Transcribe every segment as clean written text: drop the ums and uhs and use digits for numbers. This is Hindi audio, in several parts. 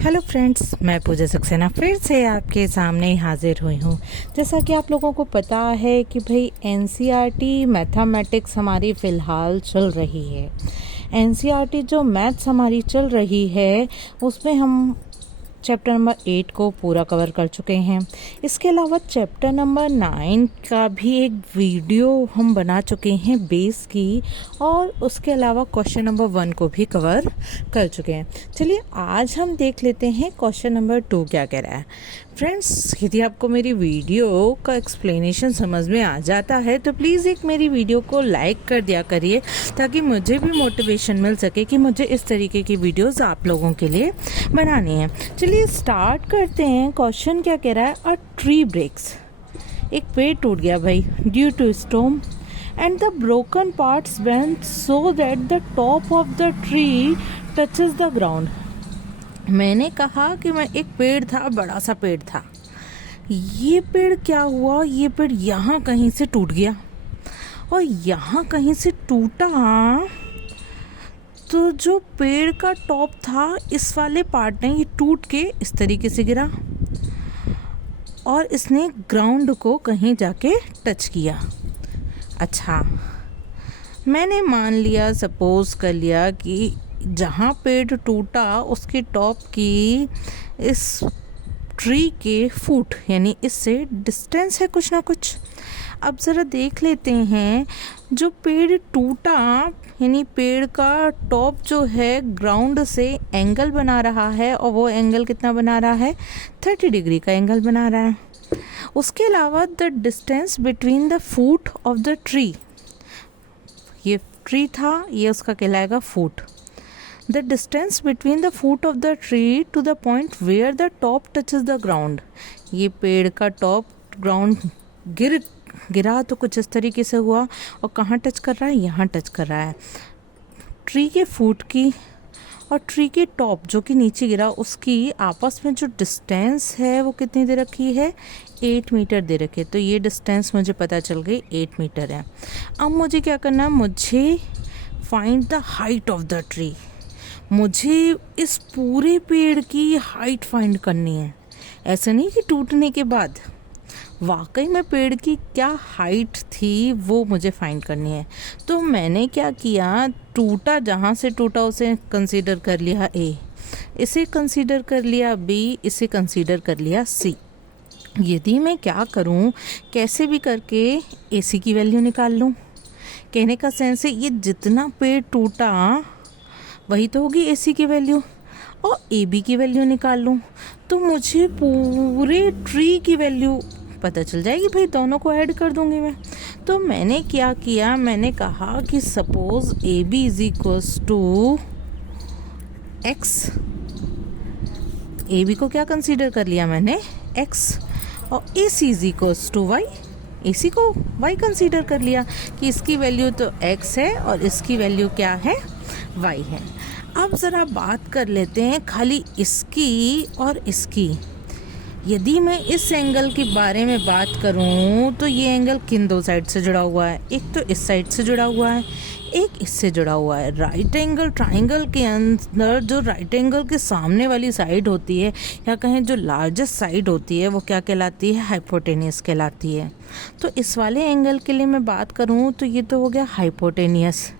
हेलो फ्रेंड्स, मैं पूजा सक्सेना फिर से आपके सामने हाजिर हुई हूँ। जैसा कि आप लोगों को पता है कि भाई एनसीईआरटी मैथमेटिक्स हमारी फ़िलहाल चल रही है। एनसीईआरटी जो मैथ्स हमारी चल रही है उसमें हम चैप्टर नंबर 8 को पूरा कवर कर चुके हैं। इसके अलावा चैप्टर नंबर 9 का भी एक वीडियो हम बना चुके हैं बेस की, और उसके अलावा क्वेश्चन नंबर 1 को भी कवर कर चुके हैं। चलिए आज हम देख लेते हैं क्वेश्चन नंबर 2 क्या कह रहा है। फ्रेंड्स, यदि आपको मेरी वीडियो का एक्सप्लेनेशन समझ में आ जाता है तो प्लीज़ एक मेरी वीडियो को लाइक कर दिया करिए, ताकि मुझे भी मोटिवेशन मिल सके कि मुझे इस तरीके की वीडियोस आप लोगों के लिए बनानी है। चलिए स्टार्ट करते हैं। क्वेश्चन क्या कह रहा है, अ ट्री ब्रेक्स, एक पेड़ टूट गया भाई due to storm and the broken parts bent so that the top of the tree touches the ground. मैंने कहा कि मैं एक पेड़ था, बड़ा सा पेड़ था। ये पेड़ क्या हुआ, ये पेड़ यहाँ कहीं से टूट गया और यहाँ कहीं से टूटा तो जो पेड़ का टॉप था इस वाले पार्ट ने ये टूट के इस तरीके से गिरा और इसने ग्राउंड को कहीं जाके टच किया। अच्छा, मैंने मान लिया, सपोज कर लिया कि जहाँ पेड़ टूटा उसके टॉप की इस ट्री के फुट यानी इससे डिस्टेंस है कुछ ना कुछ। अब ज़रा देख लेते हैं, जो पेड़ टूटा यानी पेड़ का टॉप जो है ग्राउंड से एंगल बना रहा है, और वो एंगल कितना बना रहा है, 30 डिग्री का एंगल बना रहा है। उसके अलावा the distance between the foot of the tree, ये ट्री था, ये उसका कहलाएगा foot. The distance between the foot of the tree to the point where the top touches the ground, ये पेड़ का टॉप ग्राउंड गिरा तो कुछ इस तरीके से हुआ, और कहाँ टच कर रहा है, यहाँ टच कर रहा है। ट्री के फुट की और ट्री के टॉप जो कि नीचे गिरा उसकी आपस में जो डिस्टेंस है वो कितनी दे रखी है, 8 मीटर दे रखी है। तो ये डिस्टेंस मुझे पता चल गई 8 मीटर है। अब मुझे क्या करना है, मुझे find the height of the tree, मुझे इस पूरे पेड़ की हाइट फाइंड करनी है। ऐसा नहीं कि टूटने के बाद, वाकई में पेड़ की क्या हाइट थी वो मुझे फाइंड करनी है। तो मैंने क्या किया, टूटा जहाँ से टूटा उसे कंसीडर कर लिया ए, इसे कंसीडर कर लिया बी, इसे कंसीडर कर लिया सी। यदि मैं क्या करूँ, कैसे भी करके ए सी की वैल्यू निकाल लूँ। कहने का सेंस है, ये जितना पेड़ टूटा वही तो होगी ए सी की वैल्यू, और ए बी की वैल्यू निकाल लूँ तो मुझे पूरे ट्री की वैल्यू पता चल जाएगी। भाई दोनों को ऐड कर दूंगी मैं। तो मैंने क्या किया, मैंने कहा कि suppose A B is equals to x, A B को क्या कंसीडर कर लिया मैंने, एक्स, और A C is equals to y, A C को वाई कंसीडर कर लिया कि इसकी वैल्यू तो एक्स है और इसकी वैल्यू क्या है, वाई है। अब ज़रा बात कर लेते हैं खाली इसकी और इसकी। यदि मैं इस एंगल के बारे में बात करूं तो ये एंगल किन दो साइड से जुड़ा हुआ है, एक तो इस साइड से जुड़ा हुआ है, एक इससे जुड़ा हुआ है। राइट एंगल ट्राइंगल के अंदर जो राइट एंगल के सामने वाली साइड होती है, या कहें जो लार्जेस्ट साइड होती है, वो क्या कहलाती है, हाइपोटेनियस कहलाती है। तो इस वाले एंगल के लिए मैं बात करूं तो ये तो हो गया हाइपोटेनियस।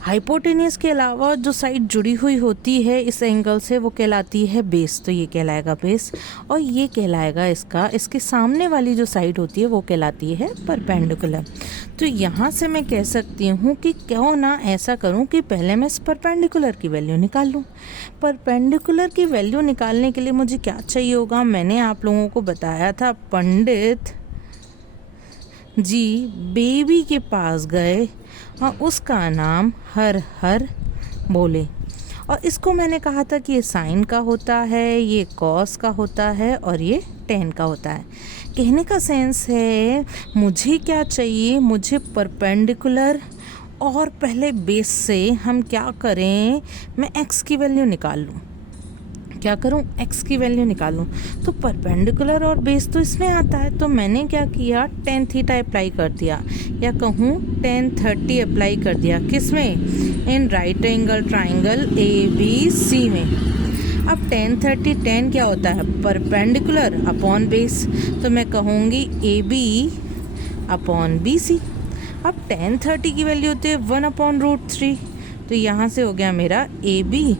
हाइपोटेनियस के अलावा जो साइड जुड़ी हुई होती है इस एंगल से वो कहलाती है बेस, तो ये कहलाएगा बेस, और ये कहलाएगा इसके सामने वाली जो साइड होती है वो कहलाती है परपेंडिकुलर। तो यहाँ से मैं कह सकती हूँ कि क्यों ना ऐसा करूँ कि पहले मैं इस परपेंडिकुलर की वैल्यू निकाल लूँ। परपेंडिकुलर की वैल्यू निकालने के लिए मुझे क्या चाहिए होगा, मैंने आप लोगों को बताया था, पंडित जी बेबी के पास गए और उसका नाम हर हर बोले, और इसको मैंने कहा था कि ये साइन का होता है, ये कॉस का होता है और ये टेन का होता है। कहने का सेंस है मुझे क्या चाहिए, मुझे परपेंडिकुलर और पहले बेस से हम क्या करें, मैं एक्स की वैल्यू निकाल लूँ। क्या करूं, x की वैल्यू निकालूं। तो परपेंडिकुलर और बेस तो इसमें आता है, तो मैंने क्या किया, tan थीटा अप्लाई कर दिया, या कहूँ tan 30 अप्लाई कर दिया। किस में, in right angle triangle ABC में। अब 10 30 10 क्या होता है, परपेंडिकुलर अपॉन बेस, तो मैं कहूँगी A B upon B C. अब 10 30 की वैल्यू होती है 1/√3, तो यहाँ से हो गया मेरा ए बी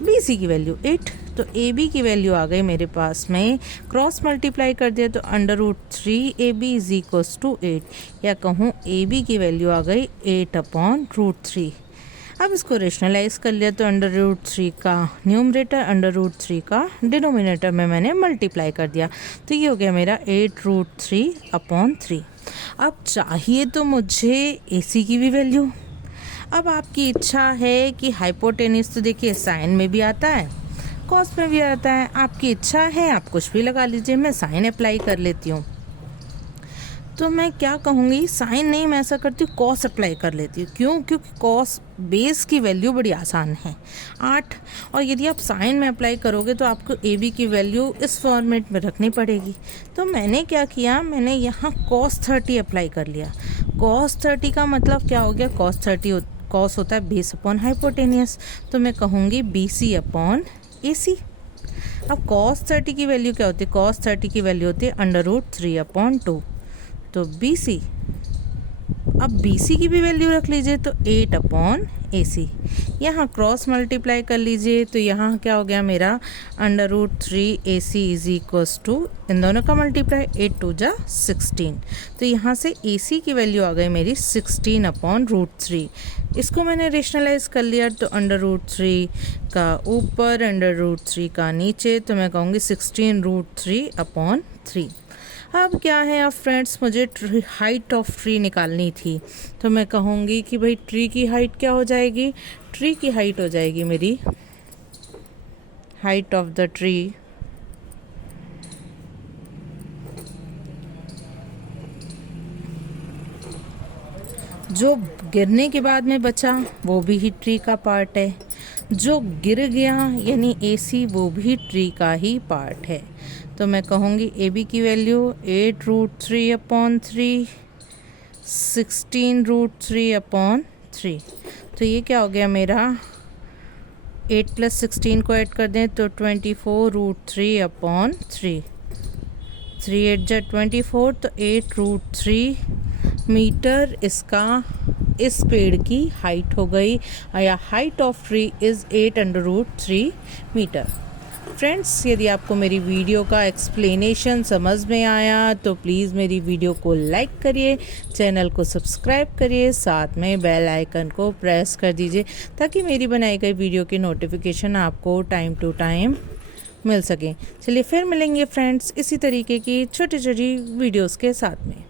बी सी की वैल्यू 8, तो ए बी की वैल्यू आ गई मेरे पास में, क्रॉस मल्टीप्लाई कर दिया तो √3 A B is equals to 8, या कहूँ ए बी की वैल्यू आ गई 8/√3। अब इसको रेशनलाइज कर लिया तो √3 का न्यूमरेटर √3 का डिनोमिनेटर में मैंने मल्टीप्लाई कर दिया, तो ये हो गया मेरा 8√3/3। अब चाहिए तो मुझे ए सी की भी वैल्यू। अब आपकी इच्छा है कि हाइपोटेनिस तो देखिए साइन में भी आता है, कॉस में भी आता है, आपकी इच्छा है आप कुछ भी लगा लीजिए। मैं साइन अप्लाई कर लेती हूँ, तो मैं क्या कहूँगी, साइन नहीं, मैं ऐसा करती हूँ कॉस अप्लाई कर लेती हूँ। क्यों? क्योंकि कॉस बेस की वैल्यू बड़ी आसान है 8, और यदि आप साइन में अप्लाई करोगे तो आपको ए बी की वैल्यू इस फॉर्मेट में रखनी पड़ेगी। तो मैंने क्या किया, मैंने यहाँ cos 30 अप्लाई कर लिया। cos 30 का मतलब क्या हो गया, cos होता है बेस अपॉन हाइपोटेनियस, तो मैं कहूँगी बी सी अपॉन ए सी। अब cos 30 की वैल्यू क्या होती है, cos 30 की वैल्यू होती है √3/2, तो बी सी। अब बी सी की भी वैल्यू रख लीजिए तो 8/AC। यहाँ क्रॉस मल्टीप्लाई कर लीजिए तो यहाँ क्या हो गया मेरा √3AC इज इक्वल्स टू, इन दोनों का मल्टीप्लाई 8 2 जा 16, तो यहाँ से AC की वैल्यू आ गई मेरी 16/√3। इसको मैंने रेशनलाइज कर लिया तो √3 का ऊपर √3 का नीचे, तो मैं कहूँगी 16√3/3। अब क्या है, अब फ्रेंड्स मुझे हाइट ऑफ ट्री निकालनी थी, तो मैं कहूँगी कि भाई ट्री की हाइट क्या हो जाएगी, ट्री की हाइट हो जाएगी मेरी, हाइट ऑफ द ट्री जो गिरने के बाद में बचा वो भी ही ट्री का पार्ट है, जो गिर गया यानी AC वो भी ट्री का ही पार्ट है। तो मैं कहूँगी AB की वैल्यू 8√3/3, 16√3/3, तो ये क्या हो गया मेरा, 8 + 16 को ऐड कर दें तो 24√3/3, 3 8 जा 24, तो 8√3 मीटर इसका, इस पेड़ की हाइट हो गई, या height of tree is 8√3 metre. Friends, यदि आपको मेरी वीडियो का एक्सप्लेनेशन समझ में आया तो प्लीज़ मेरी वीडियो को लाइक करिए, चैनल को सब्सक्राइब करिए, साथ में बेल आइकन को प्रेस कर दीजिए ताकि मेरी बनाई गई वीडियो की नोटिफिकेशन आपको टाइम टू टाइम मिल सके। चलिए फिर मिलेंगे फ्रेंड्स इसी तरीके की छोटी छोटी वीडियोस के साथ में।